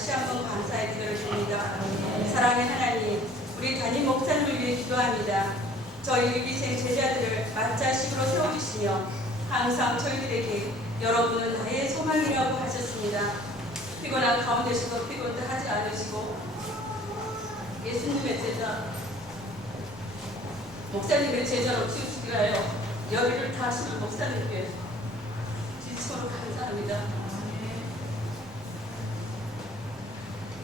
다시 한번 감사의 기도를 드립니다. 사랑의 하나님, 우리 담임 목사님을 위해 기도합니다. 저희 유기생 제자들을 맞자식으로 세워주시며 항상 저희들에게 여러분은 나의 소망이라고 하셨습니다. 피곤한 가운데서도 피곤도 하지 않으시고 예수님의 제자, 목사님의 제자로 키우시기 위하여 여기를 다하시는 목사님께 진심으로 감사합니다.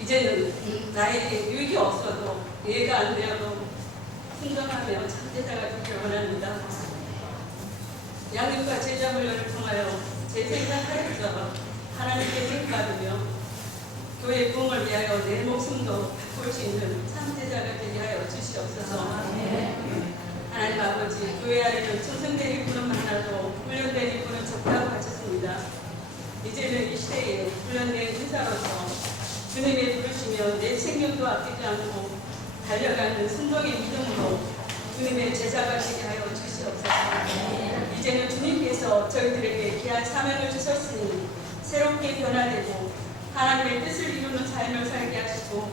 이제는 나에게 유익이 없어도 이해가 안 되어도 순종하며 참제자가 되기를 원합니다. 양육과 제자 훈련을 통하여 제 생각 하여서 하나님께 생각하며 교회 부흥을 위하여 내 목숨도 바꿀 수 있는 참제자가 되게 하여 주시옵소서. 하나님 아버지, 교회 안에는 충성된 일꾼은 많아도 훈련된 일꾼은 적다고 하셨습니다. 이제는 이 시대에 훈련된 인사로서 주님의 부르시며 내 생명도 아끼지 않고 달려가는 순종의 믿음으로 주님의 제자가 되게 하여 주시옵소서. 이제는 주님께서 저희들에게 귀한 사명을 주셨으니 새롭게 변화되고 하나님의 뜻을 이루는 삶을 살게 하시고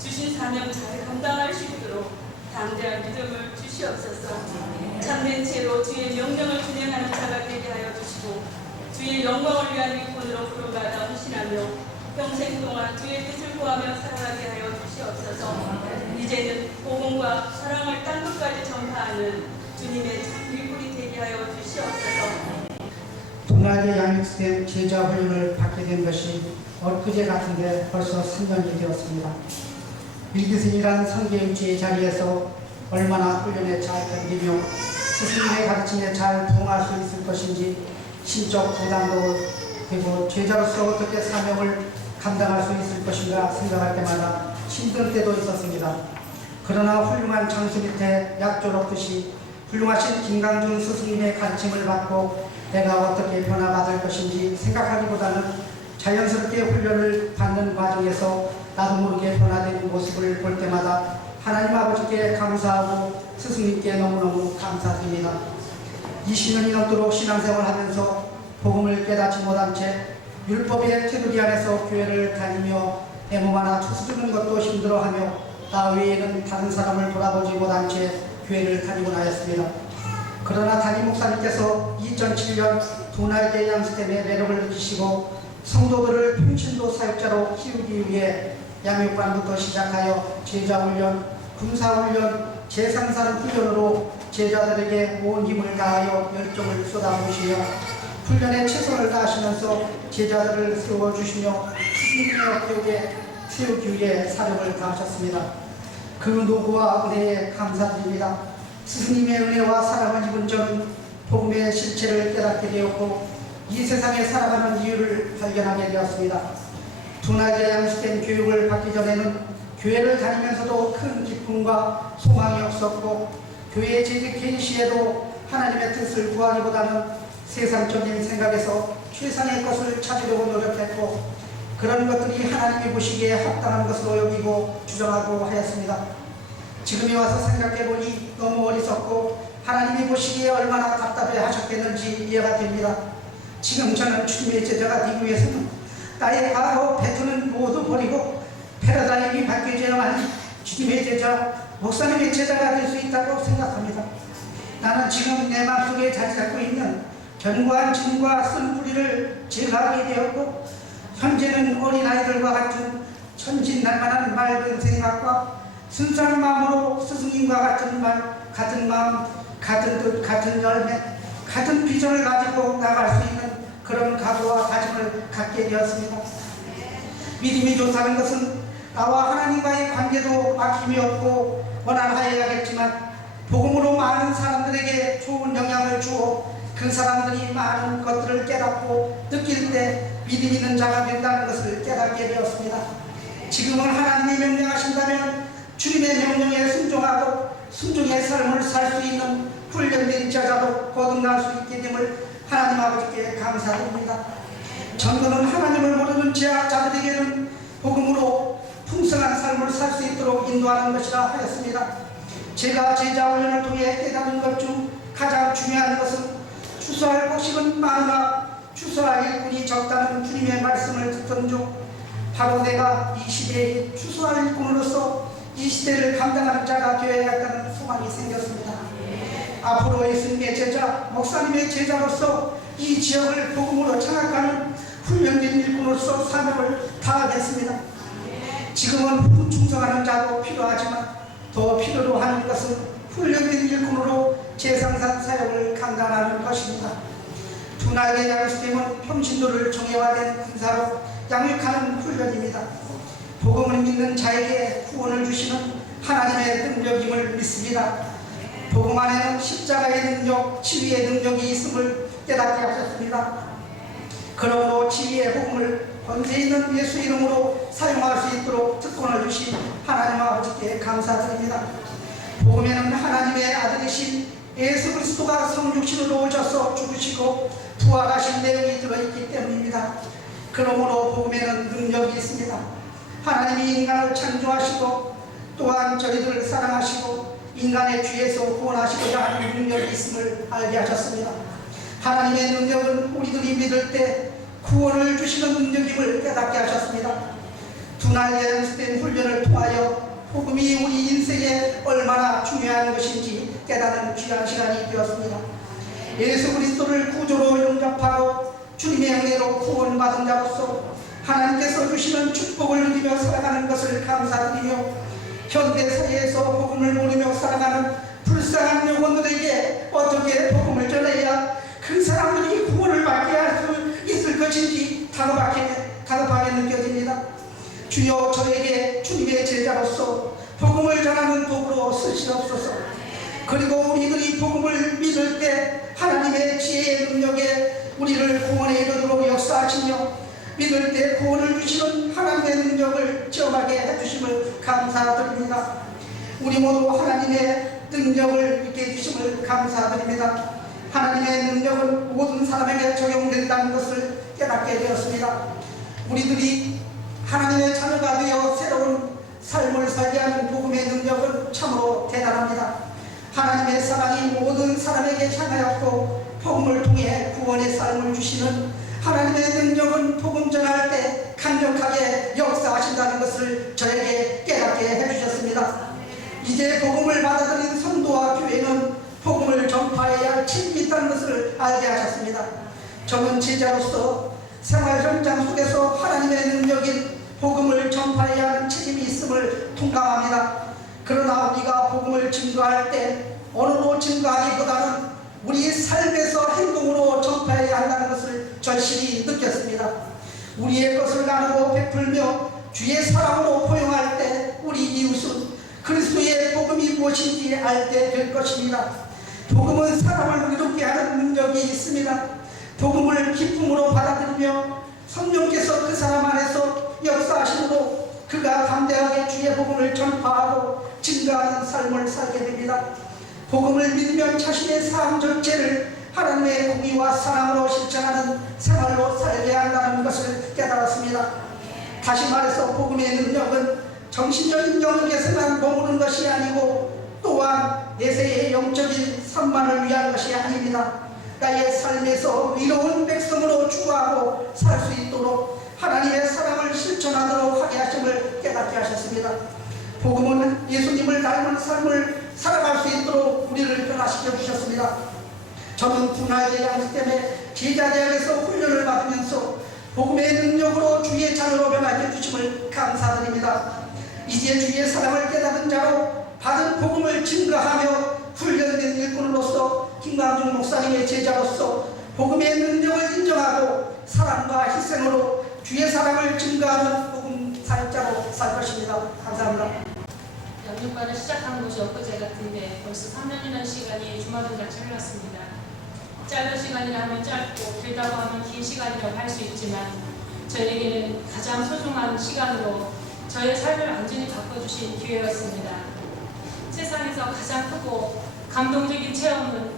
주신 사명 잘 감당할 수 있도록 담대한 믿음을 주시옵소서. 참된 채로 주의 명령을 준행하는 자가 되게 하여 주시고 주의 영광을 위한 일꾼으로 부름받아 헌신하며 평생 동안 주의 뜻을 구하며 살아가게 하여 주시옵소서. 이제는 복음과 사랑을 땅끝까지 전파하는 주님의 참 일꾼이 되게 하여 주시옵소서. 동아리 양육생 제자 훈련을 받게 된 것이 엊그제 같은데 벌써 3년이 되었습니다. 밀기승이란 선교일지의 자리에서 얼마나 훈련에 잘 견디며 스승님의 가르침에 잘 부응할 수 있을 것인지 심적 부담도 되고 제자로서 어떻게 사명을 감당할 수 있을 것인가 생각할 때마다 힘든 때도 있었습니다. 그러나 훌륭한 장수 밑에 약조롭듯이 훌륭하신 김강준 스승님의 가르침을 받고 내가 어떻게 변화받을 것인지 생각하기보다는 자연스럽게 훈련을 받는 과정에서 나도 모르게 변화되는 모습을 볼 때마다 하나님 아버지께 감사하고 스승님께 너무너무 감사드립니다. 20년이 넘도록 신앙생활하면서 복음을 깨닫지 못한 채 율법의 테두리 안에서 교회를 다니며 내 몸 하나 추스르는 것도 힘들어하며 나 외에는 다른 사람을 돌아보지 못한 채 교회를 다니곤 하였습니다. 그러나 담임 목사님께서 2007년 도날개 양수댐의 매력을 느끼시고 성도들을 평신도 사역자로 키우기 위해 양육관부터 시작하여 제자훈련, 군사훈련, 재상산 훈련으로 제자들에게 온 힘을 다하여 열정을 쏟아부으시며 훈련에 최선을 다하시면서 제자들을 세워주시며 스승님의 어깨에 세우기 위해 사력을 다하셨습니다. 그 노고와 은혜에 감사드립니다. 스승님의 은혜와 사랑을 입은 저는 복음의 실체를 깨닫게 되었고 이 세상에 살아가는 이유를 발견하게 되었습니다. 둔하게 양식된 교육을 받기 전에는 교회를 다니면서도 큰 기쁨과 소망이 없었고 교회에 재직한 시에도 하나님의 뜻을 구하기보다는 세상적인 생각에서 최상의 것을 찾으려고 노력했고 그런 것들이 하나님이 보시기에 합당한 것으로 여기고 주장하고 하였습니다. 지금에 와서 생각해보니 너무 어리석고 하나님이 보시기에 얼마나 답답해 하셨겠는지 이해가 됩니다. 지금 저는 주님의 제자가 되기 위해서는 나의 과거 배투는 모두 버리고 패러다임이 바뀌어야만 주님의 제자, 목사님의 제자가 될 수 있다고 생각합니다. 나는 지금 내 마음속에 자리 잡고 있는 견고한 진과 쓴 뿌리를 제거하게 되었고 현재는 어린아이들과 같은 천진난만한 맑은 생각과 순수한 마음으로 스승님과 같은 말, 같은 마음, 같은 뜻, 같은 열매, 같은 비전을 가지고 나갈 수 있는 그런 각오와 다짐을 갖게 되었습니다. 믿음이 좋다는 것은 나와 하나님과의 관계도 막힘이 없고 원활하여야겠지만 복음으로 많은 사람들에게 좋은 영향을 주어 그 사람들이 많은 것들을 깨닫고 느낄 때 믿음 있는 자가 된다는 것을 깨닫게 되었습니다. 지금은 하나님이 명령하신다면 주님의 명령에 순종하고 순종의 삶을 살 수 있는 훈련된 제자로 거듭날 수 있게 됨을 하나님 아버지께 감사드립니다. 전도는 하나님을 모르는 제약자들에게는 복음으로 풍성한 삶을 살 수 있도록 인도하는 것이라 하였습니다. 제가 제자훈련을 통해 깨닫는 것 중 가장 중요한 것은 추수할 곡식은 많으나 추수할 일꾼이 적다는 주님의 말씀을 듣던 중 바로 내가 이 시대의 추수할 일꾼으로서 이 시대를 감당하는 자가 되어야겠다는 소망이 생겼습니다. 앞으로 예수님의 제자, 목사님의 제자로서 이 지역을 복음으로 장악하는 훈련된 일꾼으로서 사명을 다하겠습니다. 지금은 복음 충성하는 자도 필요하지만 더 필요로 하는 것은 훈련된 일꾼으로 재생산 사역을 감당하는 것입니다. 분할의 양육팀은 평신도를 정예화된 군사로 양육하는 훈련입니다. 복음을 믿는 자에게 구원을 주시는 하나님의 능력임을 믿습니다. 복음 안에는 십자가의 능력, 치유의 능력이 있음을 깨닫게 하셨습니다. 그러므로 치유의 복음을 권세 있는 예수 이름으로 사용할 수 있도록 특권을 주신 하나님 아버지께 감사드립니다. 복음에는 하나님의 아들이신 예수 그리스도가 성육신으로 오셔서 죽으시고 부활하신 내용이 들어있기 때문입니다. 그러므로 복음에는 능력이 있습니다. 하나님이 인간을 창조하시고 또한 저희들을 사랑하시고 인간의 죄에서 구원하시고자 하는 능력이 있음을 알게 하셨습니다. 하나님의 능력은 우리들이 믿을 때 구원을 주시는 능력임을 깨닫게 하셨습니다. 두날 연습된 훈련을 통하여 복음이 우리 인생에 얼마나 중요한 것인지 깨닫는 귀한 시간이 되었습니다. 예수 그리스도를 구조로 영접하고 주님의 은혜로 구원받은 자로서 하나님께서 주시는 축복을 누리며 살아가는 것을 감사드리며 현대사회에서 복음을 모르며 살아가는 불쌍한 영혼들에게 어떻게 복음을 전해야 그 사람들이 구원을 받게 할 수 있을 것인지 다급하게 느껴집니다. 주여 저에게 주님의 제자로서 복음을 전하는 도구로 쓰시옵소서. 그리고 우리들이 복음을 믿을 때 하나님의 지혜의 능력에 우리를 구원에 이르도록 역사하시며 믿을 때 구원을 주시는 하나님의 능력을 체험하게 해주심을 감사드립니다. 우리 모두 하나님의 능력을 있게 해주심을 감사드립니다. 하나님의 능력은 모든 사람에게 적용된다는 것을 깨닫게 되었습니다. 우리들이 하나님의 자녀가 되어 새로운 삶을 살게 하는 복음의 능력은 참으로 대단합니다. 하나님의 사랑이 모든 사람에게 향하였고 복음을 통해 구원의 삶을 주시는 하나님의 능력은 복음 전할 때 강력하게 역사하신다는 것을 저에게 깨닫게 해주셨습니다. 이제 복음을 받아들인 성도와 교회는 복음을 전파해야 할 책임이 있다는 것을 알게 하셨습니다. 저는 제자로서 생활 현장 속에서 하나님의 능력인 복음을 전파해야 하는 책임이 있음을 통감합니다. 그러나 우리가 복음을 증거할 때 언어로 증거하기보다는 우리 삶에서 행동으로 전파해야 한다는 것을 절실히 느꼈습니다. 우리의 것을 나누고 베풀며 주의 사랑으로 포용할 때 우리 이웃은 그리스도의 복음이 무엇인지 알게 될 것입니다. 복음은 사람을 의롭게 하는 능력이 있습니다. 복음을 기쁨으로 받아들이며 성령께서 그 사람 안에서 역사하심으로 그가 담대하게 주의 복음을 전파하고 증거하는 삶을 살게 됩니다. 복음을 믿으면 자신의 삶 전체를 하나님의 공의와 사랑으로 실천하는 생활로 살게 한다는 것을 깨달았습니다. 다시 말해서 복음의 능력은 정신적인 영역에서만 머무는 것이 아니고 또한 내세의 영적인 선만을 위한 것이 아닙니다. 나의 삶에서 의로운 백성으로 추구하고 살 수 있도록 하나님의 사랑을 실천하도록 하게 하심을 깨닫게 하셨습니다. 복음은 예수님을 닮은 삶을 살아갈 수 있도록 우리를 변화시켜 주셨습니다. 저는 분할의 양식 때문에 제자대학에서 훈련을 받으면서 복음의 능력으로 주의 자녀로 변화해 주심을 감사드립니다. 이제 주의 사랑을 깨닫은 자로 받은 복음을 증거하며 훈련된 일꾼으로서 김광중 목사님의 제자로서 복음의 능력을 인정하고 사랑과 희생으로 주의 사랑을 증거하는 복음 사역자로 살 것입니다. 감사합니다. 영육과를 시작한 것이 엊그제 같은데 벌써 3년이라는 시간이 주마등같이 흘렀습니다. 짧은 시간이라면 짧고 길다고 하면 긴 시간이라고 할 수 있지만 저에게는 가장 소중한 시간으로 저의 삶을 완전히 바꿔주신 기회였습니다. 세상에서 가장 크고 감동적인 체험은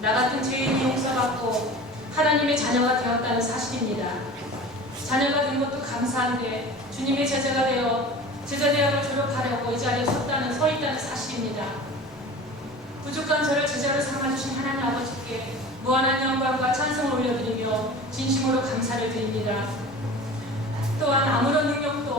나 같은 죄인이 용서받고 하나님의 자녀가 되었다는 사실입니다. 자녀가 된 것도 감사한데 주님의 제자가 되어 제자대학을 졸업하려고 이 자리에 서 있다는 사실입니다. 부족한 저를 제자로 삼아주신 하나님 아버지께 무한한 영광과 찬송을 올려드리며 진심으로 감사를 드립니다. 또한 아무런 능력도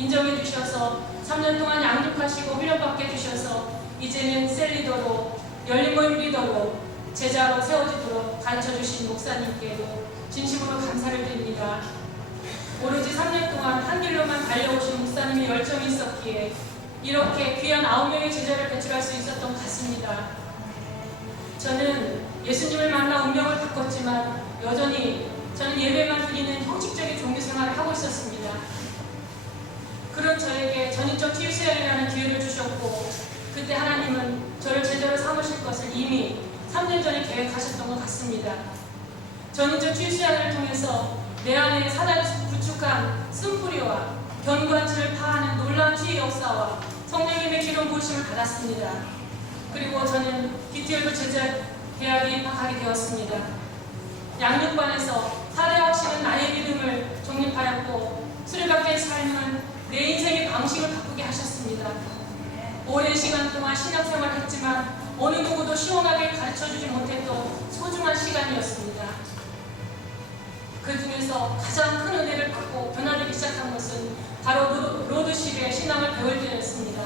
인정해 주셔서 3년 동안 양육하시고 훈련받게 해주셔서 이제는 셀리더로 열린모임 리더로 제자로 세워지도록 가르쳐주신 목사님께도 진심으로 감사를 드립니다. 오로지 3년 동안 한 길로만 달려오신 목사님의 열정이 있었기에 이렇게 귀한 9명의 제자를 배출할 수 있었던 것 같습니다. 저는 예수님을 만나 운명을 바꿨지만 여전히 저는 예배만 드리는 형식적인 종교생활을 하고 있었습니다. 그런 저에게 전인적 치유수양이라는 기회를 주셨고 그때 하나님은 저를 제자로 삼으실 것을 이미 3년 전에 계획하셨던 것 같습니다. 전인적 치유수양을 통해서 내 안에 사단이 구축한 쓴뿌리와 견고한치를 파하는 놀라운 치유 역사와 성령님의 기름 부으심을 받았습니다. 그리고 저는 DTL도 제자 대학에 입학하게 되었습니다. 양육반에서 사대 확신은 나의 믿음을 정립하였고 수레바퀴의 삶은 내 인생의 방식을 바꾸게 하셨습니다. 오랜 시간 동안 신학생활을 했지만 어느 누구도 시원하게 가르쳐주지 못했던 소중한 시간이었습니다. 그 중에서 가장 큰 은혜를 받고 변화되기 시작한 것은 바로 로드십의 신앙을 배울 때였습니다.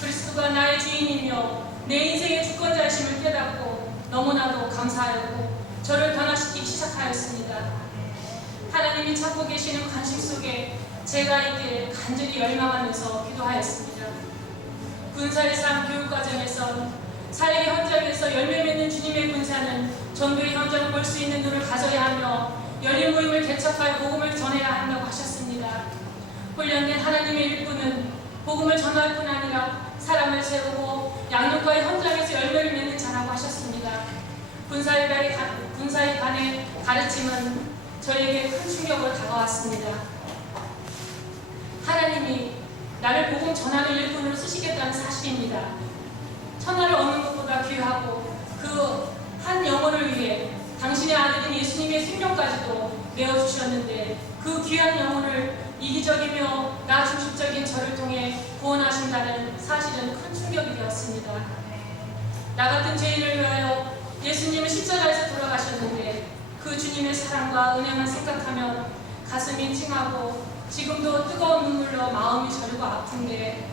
그리스도가 나의 주인이며 내 인생의 주권자이심을 깨닫고 너무나도 감사하였고 저를 변화시키기 시작하였습니다. 하나님이 찾고 계시는 관심 속에 제가 있기를 간절히 열망하면서 기도하였습니다. 군사의 삶 교육과정에서 사역의 현장에서 열매 맺는 주님의 군사는 전도의 현장을 볼 수 있는 눈을 가져야 하며 열린 모임을 개척하여 복음을 전해야 한다고 하셨습니다. 훈련된 하나님의 일꾼은 복음을 전할 뿐 아니라 사람을 세우고 양육과의 현장에서 열매를 맺는 자라고 하셨습니다. 군사에 관해 가르침은 저에게 큰 충격으로 다가왔습니다. 하나님이 나를 복음 전하는 일꾼으로 쓰시겠다는 사실입니다. 천하를 얻는 것보다 귀하고 그 한 영혼을 위해 당신의 아들인 예수님의 생명까지도 내어주셨는데 그 귀한 영혼을 이기적이며 나 중심적인 저를 통해 구원하신다는 사실은 큰 충격이 되었습니다. 나 같은 죄인을 위하여 예수님은 십자가에서 돌아가셨는데 그 주님의 사랑과 은혜만 생각하면 가슴이 찡하고 지금도 뜨거운 눈물로 마음이 저리고 아픈데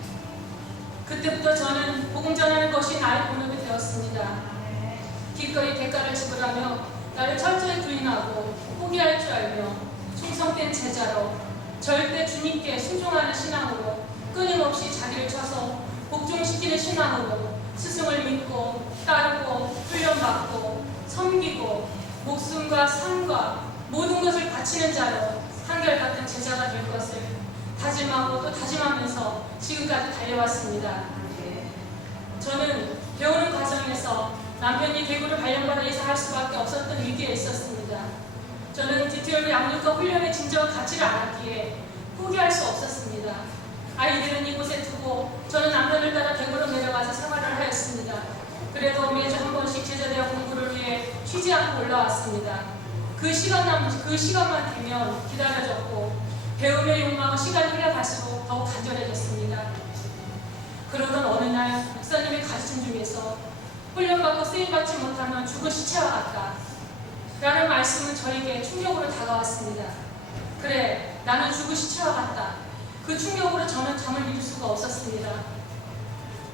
그때부터 저는 복음 전하는 것이 나의 본업이 되었습니다. 기꺼이 대가를 지불하며 나를 철저히 부인하고 포기할 줄 알며 충성된 제자로 절대 주님께 순종하는 신앙으로 끊임없이 자기를 쳐서 복종시키는 신앙으로 스승을 믿고 따르고 훈련받고 섬기고 목숨과 삶과 모든 것을 바치는 자로 한결같은 제자가 될 것을 다짐하고 또 다짐하면서 지금까지 달려왔습니다. 저는 배우는 과정에서 남편이 대구를 발령받아 이사할 수밖에 없었던 위기에 있었습니다. 저는 DTLB 양육과 훈련의 진정한 가치를 알았기에 포기할 수 없었습니다. 아이들은 이곳에 두고 저는 남편을 따라 대구로 내려가서 생활을 하였습니다. 그래도 매주 한 번씩 제자대학 공부를 위해 쉬지 않고 올라왔습니다. 그 시간만 되면 기다려졌고 배움의 욕망은 시간이 흘러갈수록 더욱 간절해졌습니다. 그러던 어느 날 목사님의 가르침 중에서 훈련받고 쓰임받지 못하면 죽은 시체와 같다 라는 말씀은 저에게 충격으로 다가왔습니다. 그래, 나는 죽은 시체와 같다. 그 충격으로 저는 잠을 이룰 수가 없었습니다.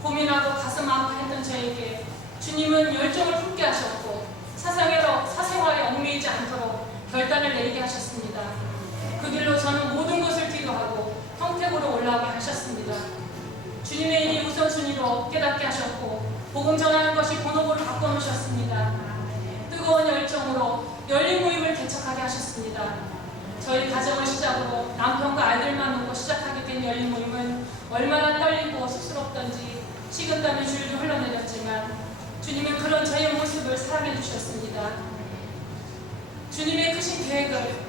고민하고 가슴 아파했던 저에게 주님은 열정을 품게 하셨고 사생활에 얽매이지 않도록 결단을 내리게 하셨습니다. 그 길로 저는 모든 것을 기도하고 평택으로 올라오게 하셨습니다. 주님의 일이 우선순위로 깨닫게 하셨고 복음 전하는 것이 본업으로 바꿔놓으셨습니다. 뜨거운 열정으로 열린 모임을 개척하게 하셨습니다. 저희 가정을 시작으로 남편과 아이들만 놓고 시작하게 된 열린 모임은 얼마나 떨리고 쑥스럽던지 식은땀이 줄줄 흘러내렸지만 주님은 그런 저의 모습을 사랑해 주셨습니다. 주님의 크신 계획을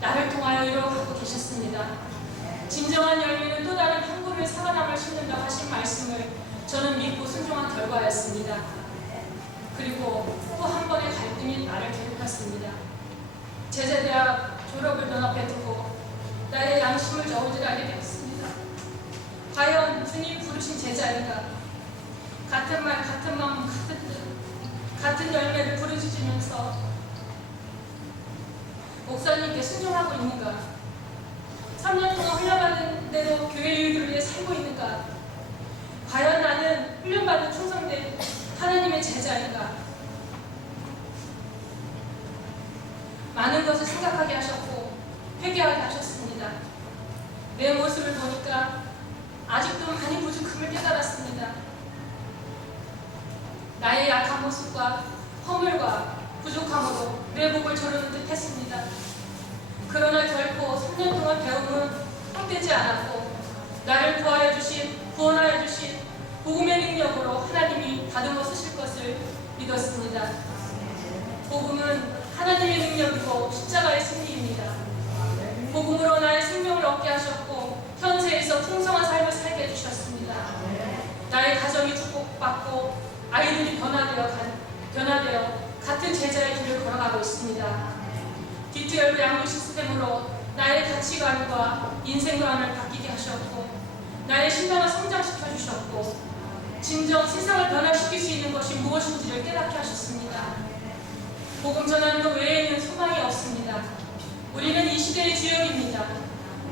나를 통하여 이루어가고 계셨습니다. 진정한 열매는 또 다른 한 그루의 사과나무를 심는다고 하신 말씀을 저는 믿고 순종한 결과였습니다. 그리고 또 한 번의 갈등이 나를 괴롭혔습니다. 제자대학 졸업을 눈앞에 두고 나의 양심을 저울질하게 되었습니다. 과연 주님 부르신 제자인가? 같은 말, 같은 마음, 같은 뜻, 같은 열매를 부르짖으면서 목사님께 순종하고 있는가? 3년 동안 훈련받은 대로 교회 일들을 위해 살고 있는가? 과연 나는 훈련받은 충성된 하나님의 제자인가? 많은 것을 생각하게 하셨고 회개하게 하셨습니다. 내 모습을 보니까 아직도 많이 부족함을 깨달았습니다. 나의 약한 모습과 허물과 부족함으로 내 목을 조르는 듯 했습니다. 그러나 결코 3년 동안 배움은 헛되지 않았고 나를 구원하여 주신 복음의 능력으로 하나님이 다듬어 쓰실 것을 믿었습니다. 복음은 하나님의 능력이고 십자가의 승리입니다. 복음으로 나의 생명을 얻게 하셨고 현세에서 풍성한 삶을 살게 해주셨습니다. 나의 가정이 축복받고 아이들이 변화되어 같은 제자의 길을 걸어가고 있습니다. D12 양육 시스템으로 나의 가치관과 인생관을 바뀌게 하셨고 나의 신앙을 성장시켜 주셨고 진정 세상을 변화시킬 수 있는 것이 무엇인지를 깨닫게 하셨습니다. 복음 전하는 것 외에는 소망이 없습니다. 우리는 이 시대의 주역입니다.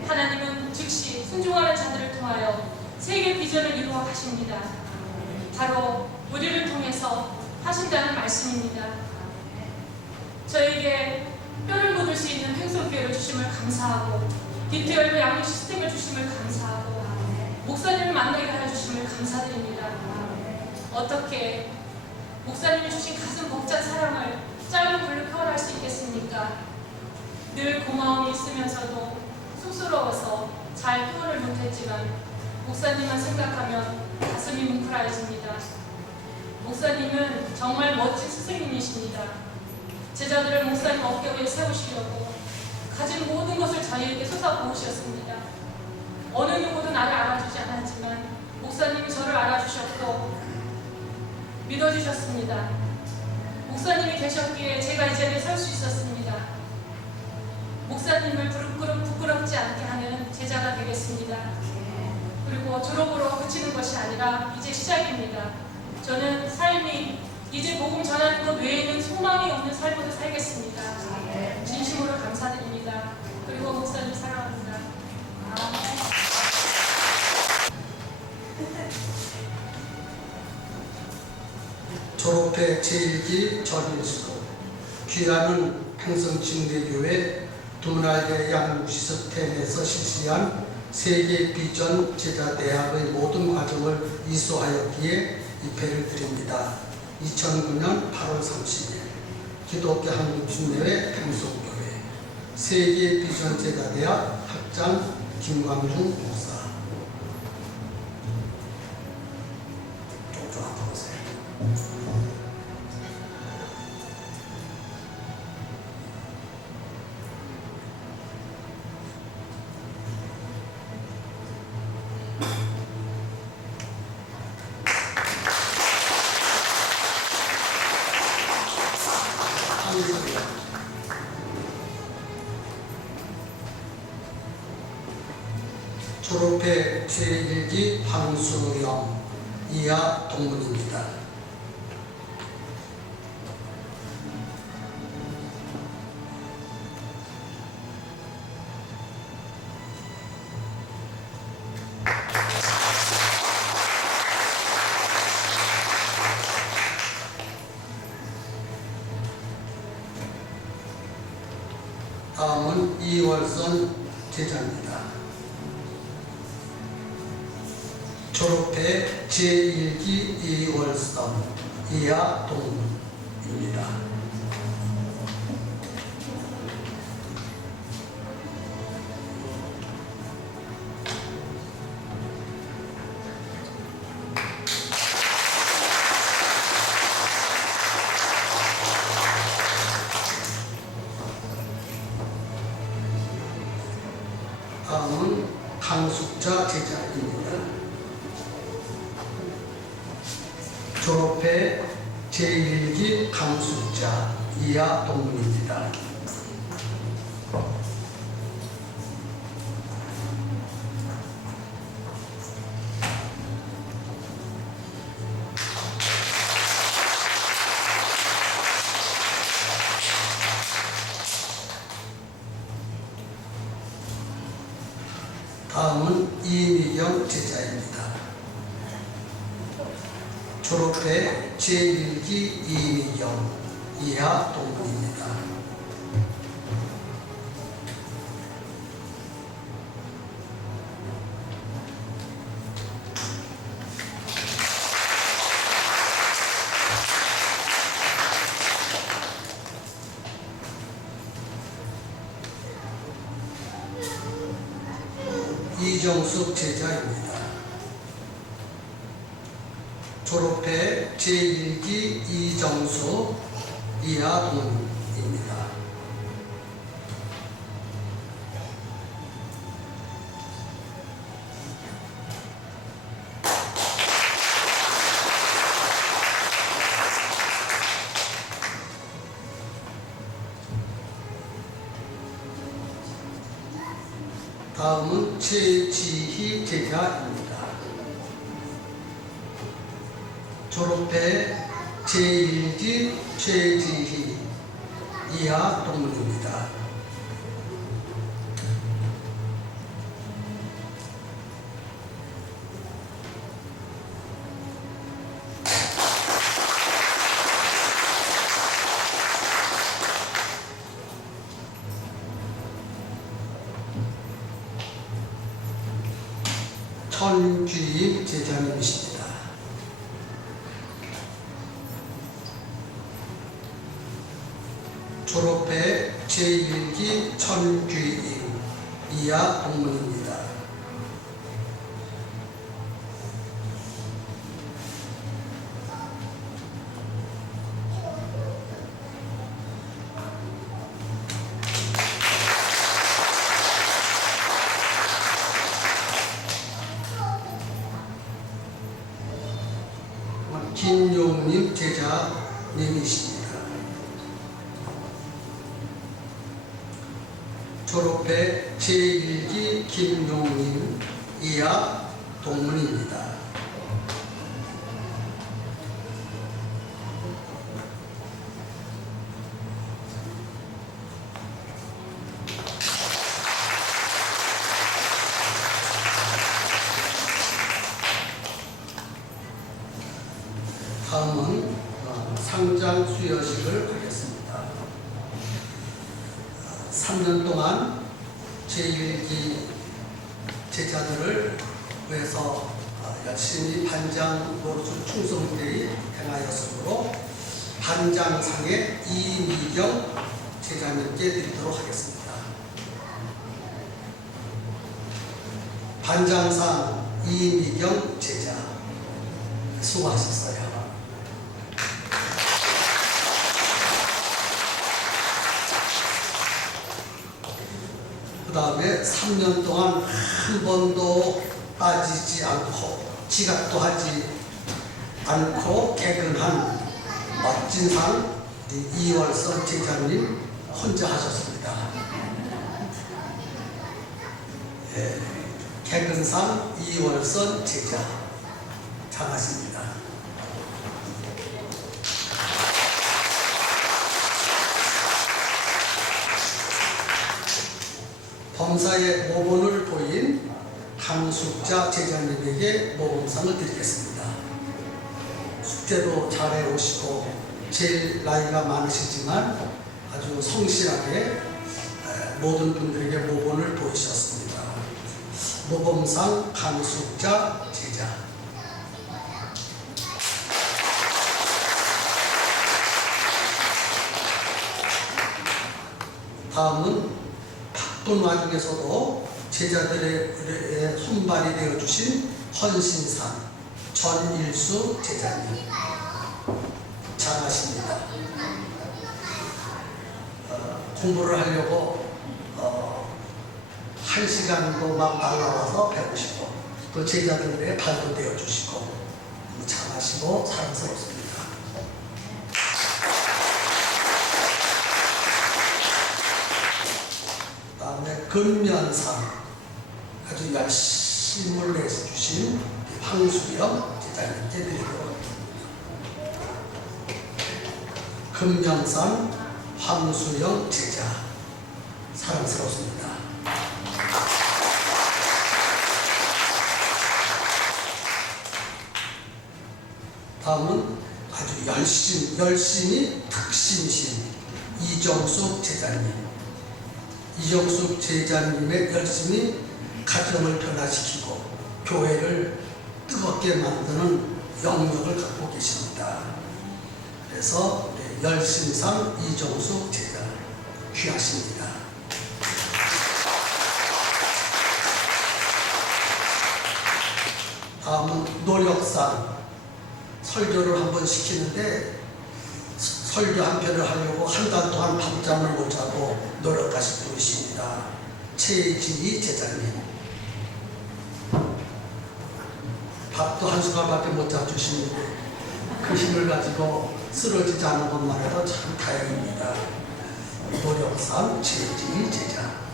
하나님은 즉시 순종하는 자들을 통하여 세계 비전을 이루어 가십니다. 바로 우리를 통해서 하신다는 말씀입니다. 저에게 뼈를 묻을 수 있는 횡성교회를 주심을 감사하고 D12 양육 시스템을 주심을 감사하고 목사님을 만나게 하여 주심을 감사드립니다. 어떻게 목사님이 주신 가슴 벅찬 사랑을 짧은 글로 표현할 수 있겠습니까? 늘 고마움이 있으면서도 쑥스러워서 잘 표현을 못했지만 목사님만 생각하면 가슴이 뭉클해집니다. 목사님은 정말 멋진 스승님이십니다. 제자들을 목사님 어깨 위에 세우시려고 가진 모든 것을 저희에게 쏟아부으셨습니다. 어느 누구도 나를 알아주지 않았지만 목사님이 저를 알아주셨고 믿어주셨습니다. 목사님이 계셨기에 제가 이 자리에 설 수 있었습니다. 목사님을 부끄럽지 않게 하는 제자가 되겠습니다. 그리고 졸업으로 그치는 것이 아니라 이제 시작입니다. 저는 삶이 이제 복음 전하는 것 외에는 소망이 없는 삶으로 살겠습니다. 진심으로 감사드립니다. 그리고 목사님 사랑합니다. 졸업회 제1기 전일수 귀하는 평성침례교회 두날개 양육시스템에서 실시한 세계 비전 제자대학의 모든 과정을 이수하였기에 입회를 드립니다. 2009년 8월 30일 기독교 한국침례회 평성교회 세계 비전 제자대학 학장 김광중 목사. 좀 앞으로 오세요. 졸업회 제1기 황수영 이하 동문입니다. 다음은 이월선 제자입니다. 졸업회 제1기 이월선 이하 동문입니다. 다음은 강숙자 제자입니다. 졸업회 제1기 강숙자 이하 동문입니다. 다음은 졸업해 제1기 이미경 이하 동문입니다. 이정숙 제자입니다. 졸업해 제1기 이정숙 이하 동문입니다. 다음은 최지희 제자입니다. 졸업해 제1기 최지희 이하 동문입니다. 천규임 제자님이십니다. 졸업해 제1기 천규임 이하 동문입니다. 김용림 제자님이십니다. 졸업해 제1기 김용림 이하 동문입니다. 다음은 상장 수여식을 하겠습니다. 3년 동안 제1기 제자들을 위해서 열심히 반장 노릇을 충성되이 행하였으므로 반장상의 이미경 제자님께 드리도록 하겠습니다. 반장상 이미경 제자 수고하셨어요. 그 다음에 3년 동안 한 번도 빠지지 않고 지각도 하지 않고 개근한 멋진 상 이월선 제자님 혼자 하셨습니다. 예, 개근상 이월선 제자 잘하십니다. 범사에 모범을 보인 강숙자 제자님에게 모범상을 드리겠습니다. 숙제도 잘해 오시고 제일 나이가 많으시지만 아주 성실하게 모든 분들에게 모범을 보이셨습니다. 모범상 강숙자 제자. 다음은 바쁜 와중에서도 제자들의 손발이 되어주신 헌신상 전일수 제자님 잘하십니다. 공부를 하려고 1시간도 막 날라와서 배우시고 또 제자들의 발도 되어주시고 잘하시고 사랑스럽습니다. 다음에 근면상 아주 열심을 내주신 황수영 제자님께 드리도록 금명산 황수영 제자 사랑스럽습니다. 다음은 아주 열심히 특신이신 이정숙 제자님. 이정숙 제자님의 열심히 가정을 변화시키고 교회를 뜨겁게 만드는 영역을 갖고 계십니다. 그래서 열심상 이정숙 제자 귀하십니다. 다음은 노력상. 설교를 한번 시키는데 설교 한 편을 하려고 한 달 동안 밤잠을 못 자고 노력하신 분이십니다. 최지희 제자님. 밥도 한 숟갈밖에 못 잡주시는데 그 힘을 가지고 쓰러지지 않은 것만 해도 참 다행입니다. 노력상 최지희 제자.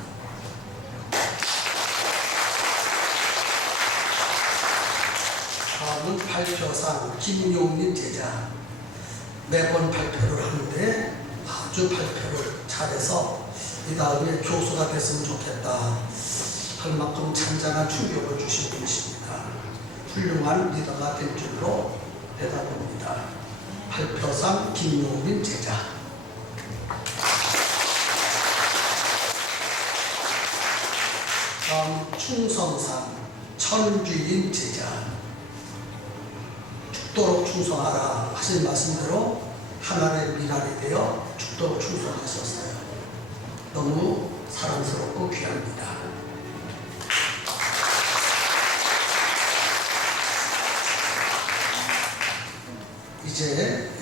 다음은 발표상 김용민 제자. 매번 발표를 하는데 아주 발표를 잘해서 이 다음에 교수가 됐으면 좋겠다 할 만큼 잔잔한 충격을 주신 분이십니다. 훌륭한 리더가 될 줄로 내다봅니다. 발표상 김용민 제자. 다음 충성상 천주인 제자. 죽도록 충성하라 하신 말씀대로 하나님의 미랄이 되어 죽도록 충성하셨어요. 너무 사랑스럽고 귀합니다. 이제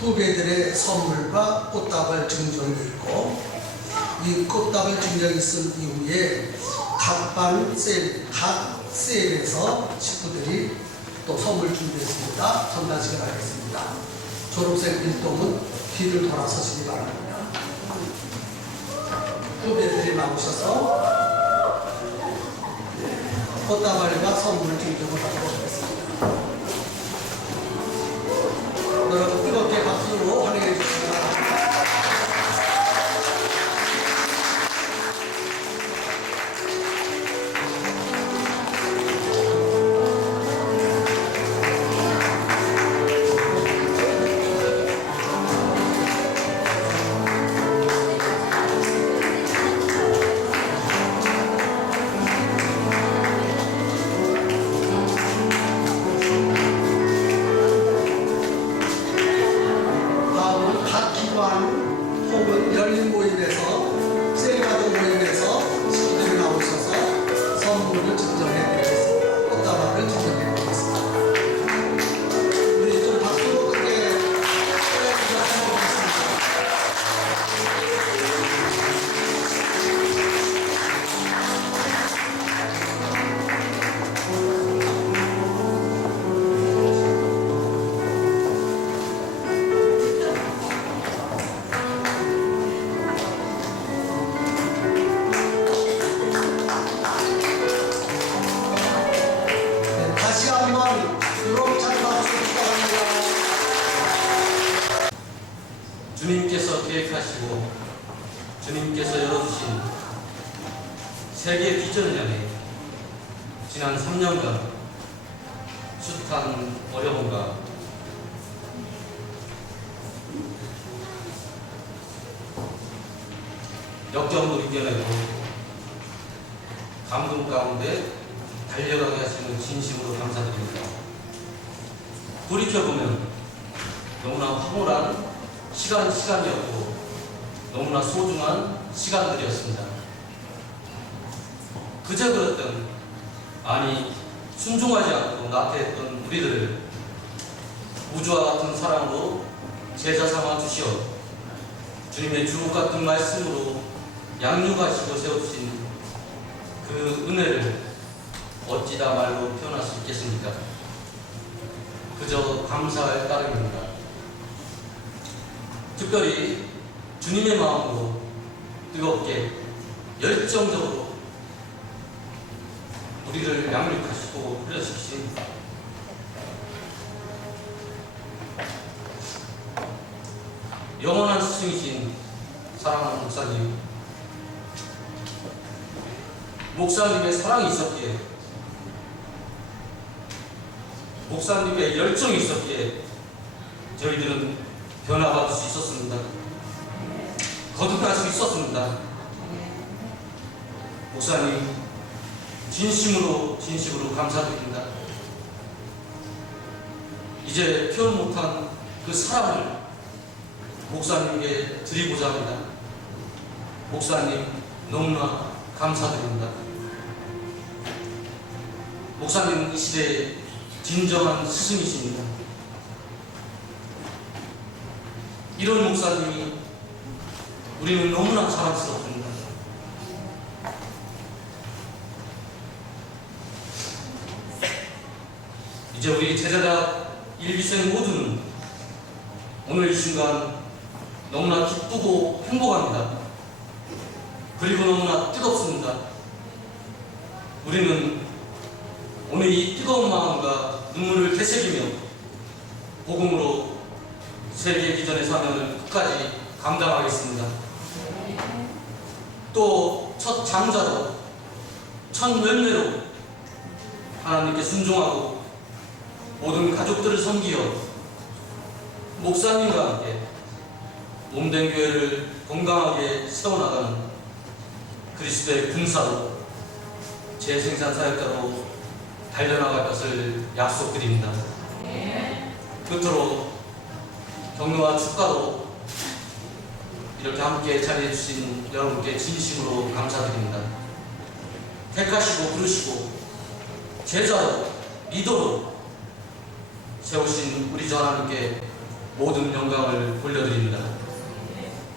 후배들의 선물과 꽃다발 증정이 있고, 이 꽃다발 증정이 있은 이후에 각 셀에서 식구들이 또 선물 준비했습니다. 전달식을 하겠습니다. 졸업생 일동은 뒤를 돌아서시기 바랍니다. 후배들이 나오셔서 꽃다발과 선물을 증정을 하도록 하겠습니다. 여러분 뜨겁게 박수로 환영해 주시기 바랍니다. 혹은 열린 모임에서 셀가족 모임에서 친구들이 나오셔서 선물을 증정해 드리겠습니다. 꽃다발을 증정해 드리겠습니다. 우리 좀 박수로 크게 쳐주셨으면 좋겠습니다. 다시 한번 유럽찬 박수 부탁합니다. 주님께서 계획하시고 주님께서 열어주신 세계 비전을 향해 지난 3년간 숱한 어려움과 역경도 이겨내고 감동 가운데 달려가게 하시는 진심으로 감사드립니다. 돌이켜보면 너무나 황홀한 시간이었고 너무나 소중한 시간들이었습니다. 그저 그랬던, 아니 순종하지 않고 나태했던 우리들을 우주와 같은 사랑으로 제자 삼아 주시어 주님의 주옥 같은 말씀으로 양육하시고 세워주신 그 은혜를 어찌다 말로 표현할 수 있겠습니까? 그저 감사할 따름입니다. 특별히 주님의 마음으로 뜨겁게 열정적으로 우리를 양육하시고 훈련시키신 영원한 스승이신 사랑하는 목사님의 사랑이 있었기에, 목사님의 열정이 있었기에 저희들은 변화받을 수 있었습니다. 거듭날 수 있었습니다. 목사님, 진심으로 감사드립니다. 이제 표현 못한 그 사랑을 목사님께 드리고자 합니다. 목사님, 너무나 감사드립니다. 목사님은 이 시대의 진정한 스승이십니다. 이런 목사님이 우리는 너무나 자랑스럽습니다. 이제 우리 제자대학 일기생 모두는 오늘 이 순간 너무나 기쁘고 행복합니다. 그리고 너무나 뜨겁습니다. 우리는 오늘 이 뜨거운 마음과 눈물을 되새기며 복음으로 세계 비전의 사명을 끝까지 감당하겠습니다. 또 첫 장자로, 첫 열매로 하나님께 순종하고 모든 가족들을 섬기어 목사님과 함께 몸된 교회를 건강하게 세워나가는 그리스도의 군사로 재생산 사역자로 달려나갈 것을 약속드립니다. 끝으로 격려와 축가로 이렇게 함께 자리해 주신 여러분께 진심으로 감사드립니다. 택하시고 부르시고 제자로 리더로 세우신 우리 주 하나님께 모든 영광을 돌려드립니다.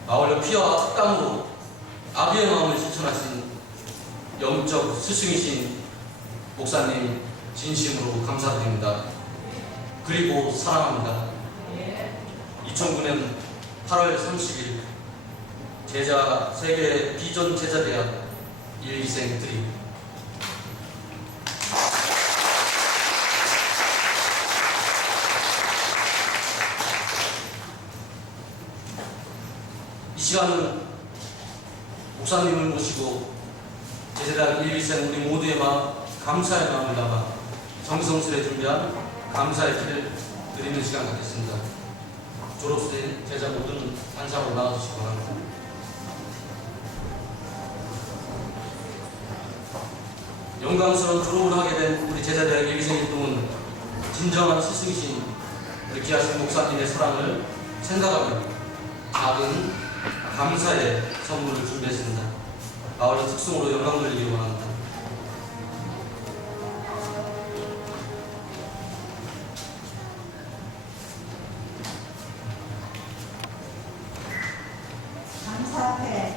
아울러 피와 땀으로 아비의 마음을 실천하신 영적 스승이신 목사님 진심으로 감사드립니다. 그리고 사랑합니다. 2009년 8월 30일 제자 세계 비전 제자대학 일기생 드림. 이 시간은 목사님을 모시고 제자대학 일기생 우리 모두의 마음, 감사의 마음을 담아 정성스레 준비한 감사의 기를 드리는 시간 갖겠습니다. 졸업생 제자 모두는 한상으로 나와주시기 바랍니다. 영광스러운 졸업을 하게 된 우리 제자대학 일기생 활동은 진정한 스승이신 우리 귀하신 목사님의 사랑을 생각하며 작은 감사의 선물을 준비했습니다. 아울러 특송으로 영광 돌리기 원합니다. 감사패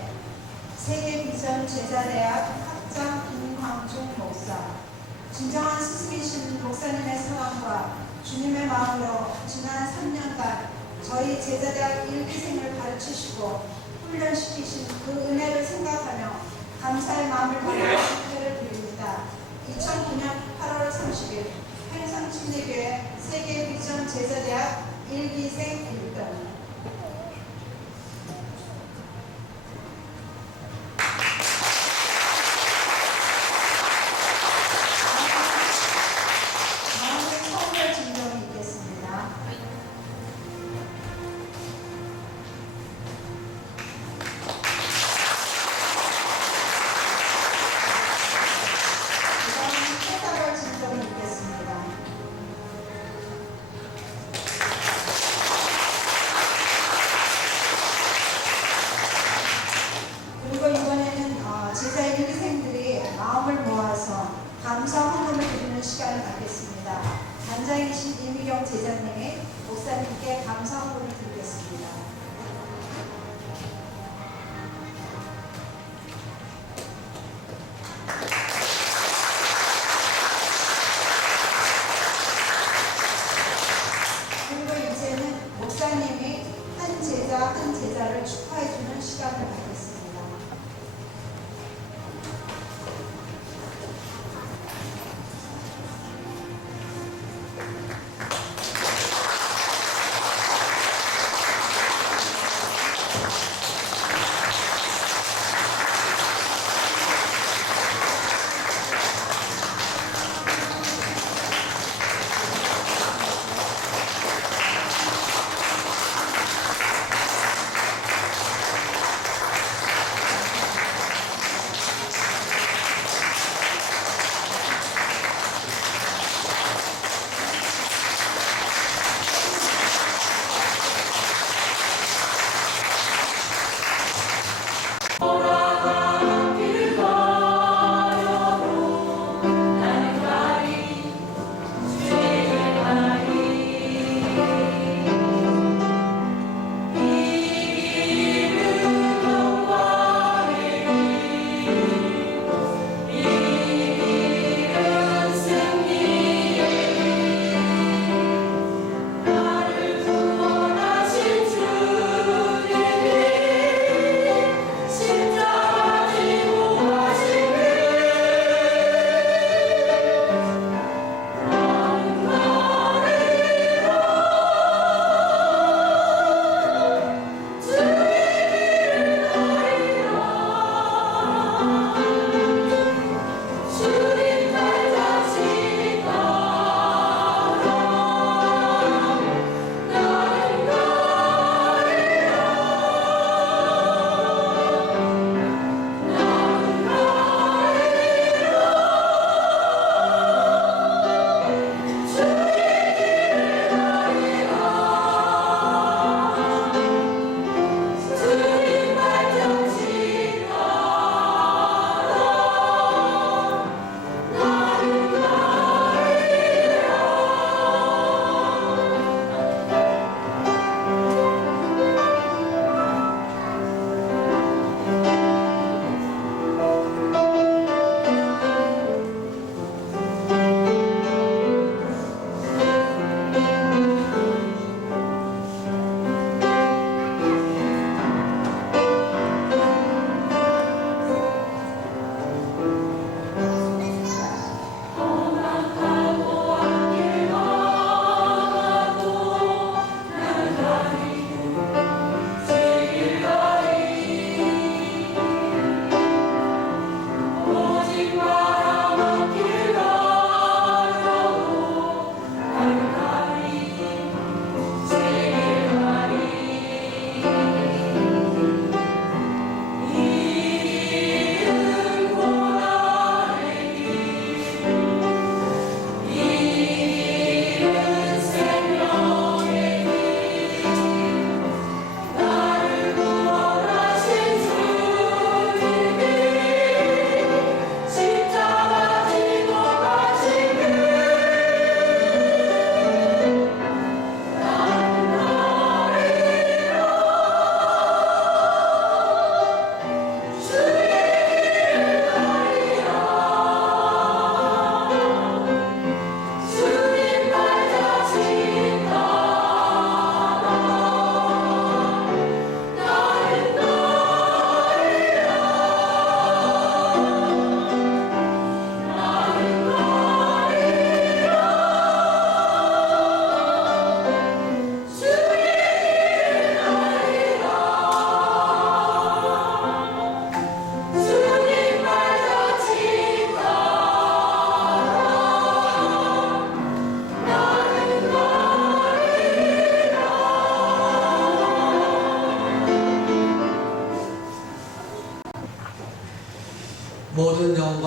세계비전 제자대학 학장 김광중 목사. 진정한 스승이신 목사님의 사랑과 주님의 마음으로 지난 3년간 저희 제자대학 일기생을 가르치시고 훈련시키신 그 은혜를 생각하며 감사의 마음을 담아 축하를 드립니다. 2009년 8월 30일 행성침례교회 세계비전 제자대학 일기생 1등. 다음은 선물 증정이 있겠습니다. 그다음은 퇴사벌 증정이 있겠습니다. 그리고 이번에는 제자 일기생들이 마음을 모아서 감사 헌금을 드리는 시간을 갖겠습니다. 단장이신 이미경 제자님이 목사님께 감사 헌금을 드리겠습니다. 그리고 이제는 목사님이 한 제자를 축하해주는 시간을 갖겠습니다.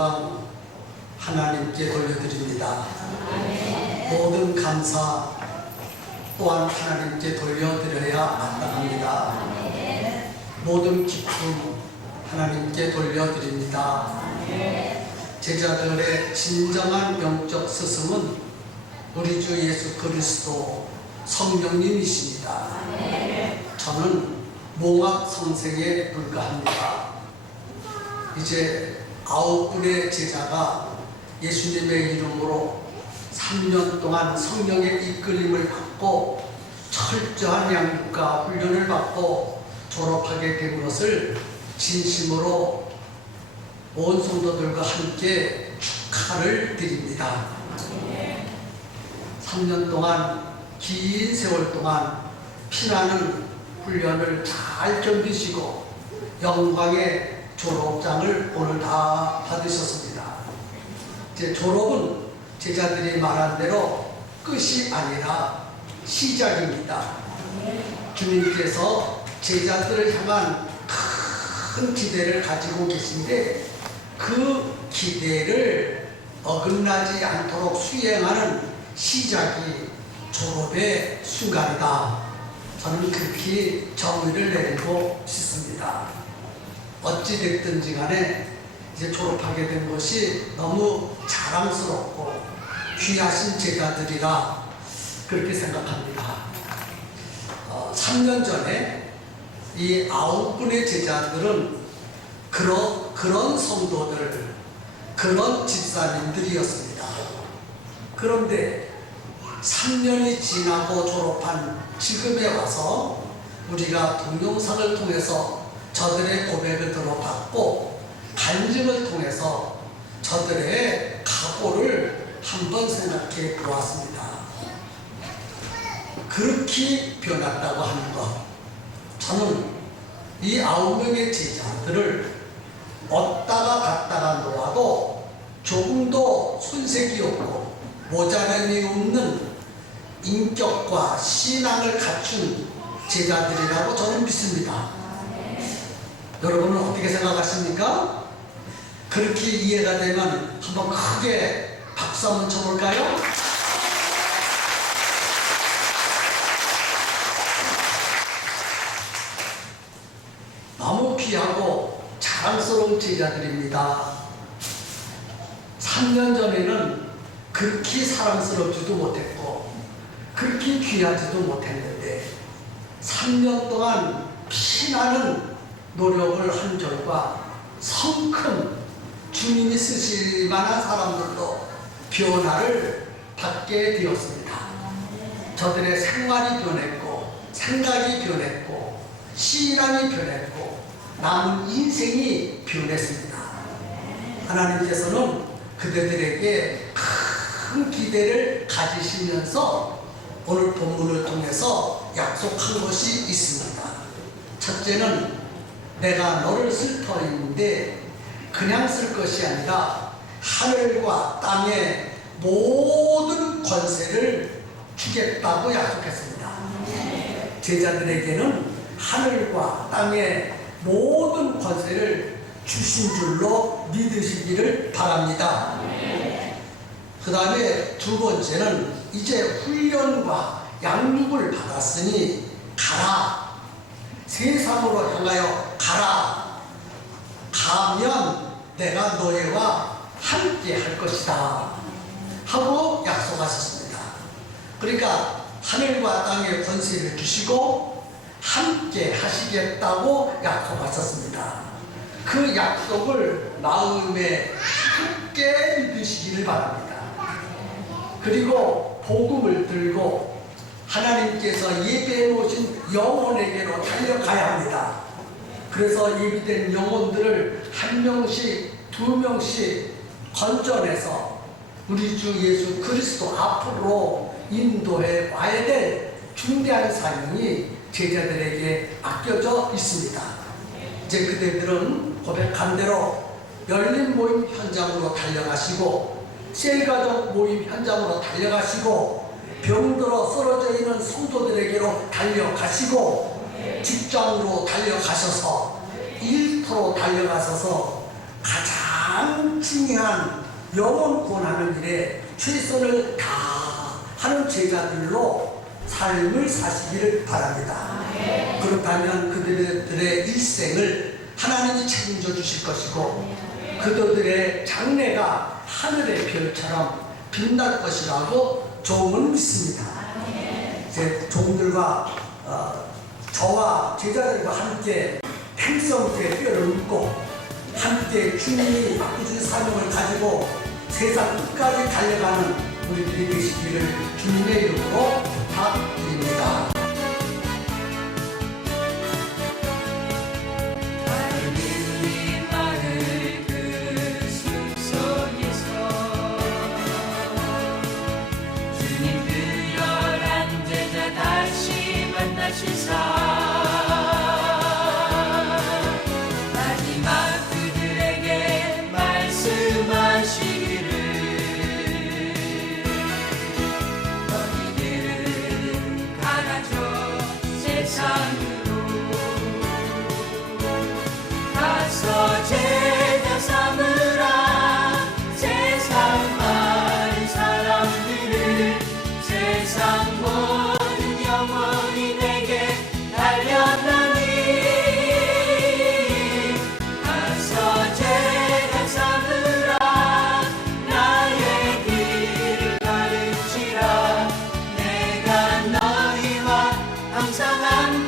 영광 하나님께 돌려드립니다. 모든 감사 또한 하나님께 돌려드려야 마땅합니다. 모든 기쁨 하나님께 돌려드립니다. 제자들의 진정한 영적 스승은 우리 주 예수 그리스도 성령님이십니다. 저는 몽학 성생에 불과합니다. 이제 9분의 제자가 예수님의 이름으로 3년 동안 성령의 이끌림을 받고 철저한 양육과 훈련을 받고 졸업하게 된 것을 진심으로 온 성도들과 함께 축하를 드립니다. 3년 동안, 긴 세월 동안 피나는 훈련을 잘 견디시고 영광의 졸업장을 오늘 다 받으셨습니다. 이제 졸업은 제자들이 말한 대로 끝이 아니라 시작입니다. 주님께서 제자들을 향한 큰 기대를 가지고 계신데 그 기대를 어긋나지 않도록 수행하는 시작이 졸업의 순간이다. 저는 그렇게 정의를 내리고 싶습니다. 어찌됐든지 간에 이제 졸업하게 된 것이 너무 자랑스럽고 귀하신 제자들이라 그렇게 생각합니다. 3년 전에 이 9분의 제자들은 그런 성도들, 그런 집사님들이었습니다. 그런데 3년이 지나고 졸업한 지금에 와서 우리가 동영상을 통해서 저들의 고백을 들어봤고 간증을 통해서 저들의 각오를 한번 생각해 보았습니다. 그렇게 변했다고 하는 것, 저는 이 9명의 제자들을 얻다가 갔다가 놓아도 조금도 손색이 없고 모자람이 없는 인격과 신앙을 갖춘 제자들이라고 저는 믿습니다. 여러분은 어떻게 생각하십니까? 그렇게 이해가 되면 한번 크게 박수 한번 쳐볼까요? 너무 귀하고 자랑스러운 제자들입니다. 3년 전에는 그렇게 사랑스럽지도 못했고 그렇게 귀하지도 못했는데 3년 동안 피나는 노력을 한 결과 성큼 주님이 쓰실 만한 사람들로 변화를 받게 되었습니다. 저들의 생활이 변했고 생각이 변했고 신앙이 변했고 남은 인생이 변했습니다. 하나님께서는 그들에게 큰 기대를 가지시면서 오늘 본문을 통해서 약속한 것이 있습니다. 첫째는 내가 너를 쓸 터인데 그냥 쓸 것이 아니라 하늘과 땅의 모든 권세를 주겠다고 약속했습니다. 제자들에게는 하늘과 땅의 모든 권세를 주신 줄로 믿으시기를 바랍니다. 그 다음에 두 번째는 이제 훈련과 양육을 받았으니 가라. 세상으로 향하여 가라. 가면 내가 너희와 함께 할 것이다 하고 약속하셨습니다. 그러니까 하늘과 땅의 권세를 주시고 함께 하시겠다고 약속하셨습니다. 그 약속을 마음에 함께 믿으시기를 바랍니다. 그리고 복음을 들고 하나님께서 예배해 놓으신 영혼에게로 달려가야 합니다. 그래서 예비된 영혼들을 한 명씩 두 명씩 건져내서 우리 주 예수 그리스도 앞으로 인도해 와야 될 중대한 사명이 제자들에게 맡겨져 있습니다. 이제 그대들은 고백한 대로 열린 모임 현장으로 달려가시고 셀가족 모임 현장으로 달려가시고 병들어 쓰러져 있는 성도들에게로 달려가시고 직장으로 달려가셔서 일터로 달려가셔서 가장 가장 중요한 영혼 구원하는 일에 최선을 다하는 제자들로 삶을 사시기를 바랍니다. 그렇다면 그들의 일생을 하나님이 책임져 주실 것이고 그들의 장래가 하늘의 별처럼 빛날 것이라고 조금은 믿습니다. 제 종들과 저와 제자들과 함께 행성에 뼈를 묻고 함께 주님이 맡겨준 사명을 가지고 세상 끝까지 달려가는 우리들이 되시기를 주님의 이름으로 부탁드립니다. 마지막 그들에게 말씀하시기를 너희들은 가라져 세상으로 가서 제자 삼으라 세상 많은 사람들을 세상 모든 영혼이 내게 달려나니 가서 제자 삼으라 나의 길을 가르치라 내가 너희와 항상 함께